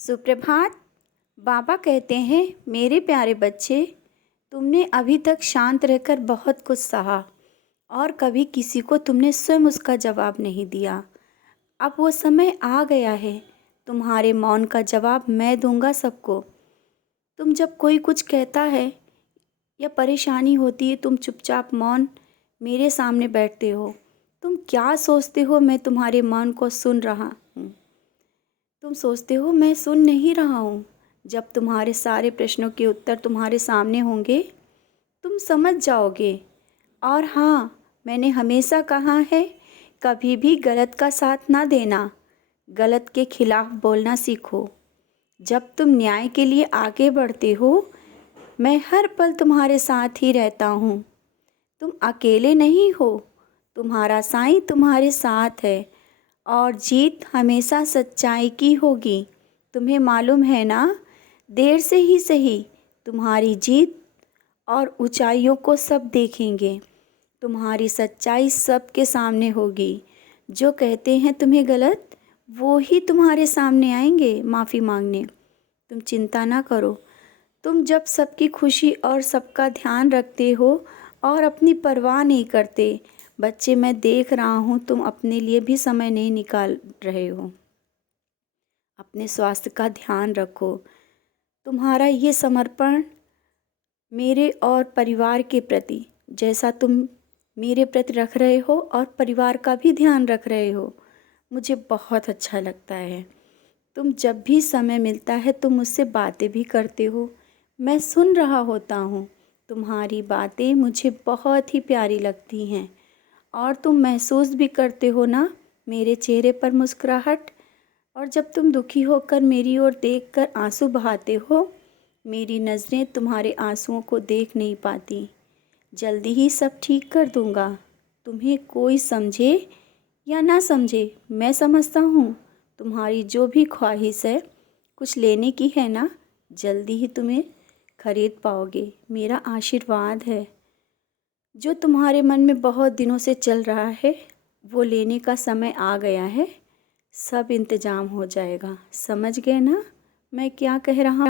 सुप्रभात। बाबा कहते हैं, मेरे प्यारे बच्चे, तुमने अभी तक शांत रहकर बहुत कुछ सहा और कभी किसी को तुमने स्वयं उसका जवाब नहीं दिया। अब वो समय आ गया है, तुम्हारे मौन का जवाब मैं दूंगा सबको। तुम जब कोई कुछ कहता है या परेशानी होती है, तुम चुपचाप मौन मेरे सामने बैठते हो। तुम क्या सोचते हो मैं तुम्हारे मौन को सुन रहा हूँ? तुम सोचते हो मैं सुन नहीं रहा हूँ। जब तुम्हारे सारे प्रश्नों के उत्तर तुम्हारे सामने होंगे, तुम समझ जाओगे। और हाँ, मैंने हमेशा कहा है, कभी भी गलत का साथ ना देना, गलत के खिलाफ बोलना सीखो। जब तुम न्याय के लिए आगे बढ़ते हो, मैं हर पल तुम्हारे साथ ही रहता हूँ। तुम अकेले नहीं हो, तुम्हारा साईं तुम्हारे साथ है और जीत हमेशा सच्चाई की होगी। तुम्हें मालूम है ना, देर से ही सही तुम्हारी जीत और ऊंचाइयों को सब देखेंगे। तुम्हारी सच्चाई सबके सामने होगी। जो कहते हैं तुम्हें गलत, वो ही तुम्हारे सामने आएंगे माफ़ी मांगने। तुम चिंता ना करो। तुम जब सबकी खुशी और सबका ध्यान रखते हो और अपनी परवाह नहीं करते, बच्चे मैं देख रहा हूँ तुम अपने लिए भी समय नहीं निकाल रहे हो। अपने स्वास्थ्य का ध्यान रखो। तुम्हारा ये समर्पण मेरे और परिवार के प्रति, जैसा तुम मेरे प्रति रख रहे हो और परिवार का भी ध्यान रख रहे हो, मुझे बहुत अच्छा लगता है। तुम जब भी समय मिलता है तुम मुझसे बातें भी करते हो, मैं सुन रहा होता हूँ। तुम्हारी बातें मुझे बहुत ही प्यारी लगती हैं और तुम महसूस भी करते हो ना मेरे चेहरे पर मुस्कुराहट। और जब तुम दुखी होकर मेरी ओर देखकर आंसू बहाते हो, मेरी नज़रें तुम्हारे आंसुओं को देख नहीं पाती। जल्दी ही सब ठीक कर दूँगा। तुम्हें कोई समझे या ना समझे, मैं समझता हूँ। तुम्हारी जो भी ख्वाहिश है, कुछ लेने की है ना, जल्दी ही तुम्हें खरीद पाओगे। मेरा आशीर्वाद है। जो तुम्हारे मन में बहुत दिनों से चल रहा है, वो लेने का समय आ गया है। सब इंतज़ाम हो जाएगा। समझ गए ना मैं क्या कह रहा हूँ?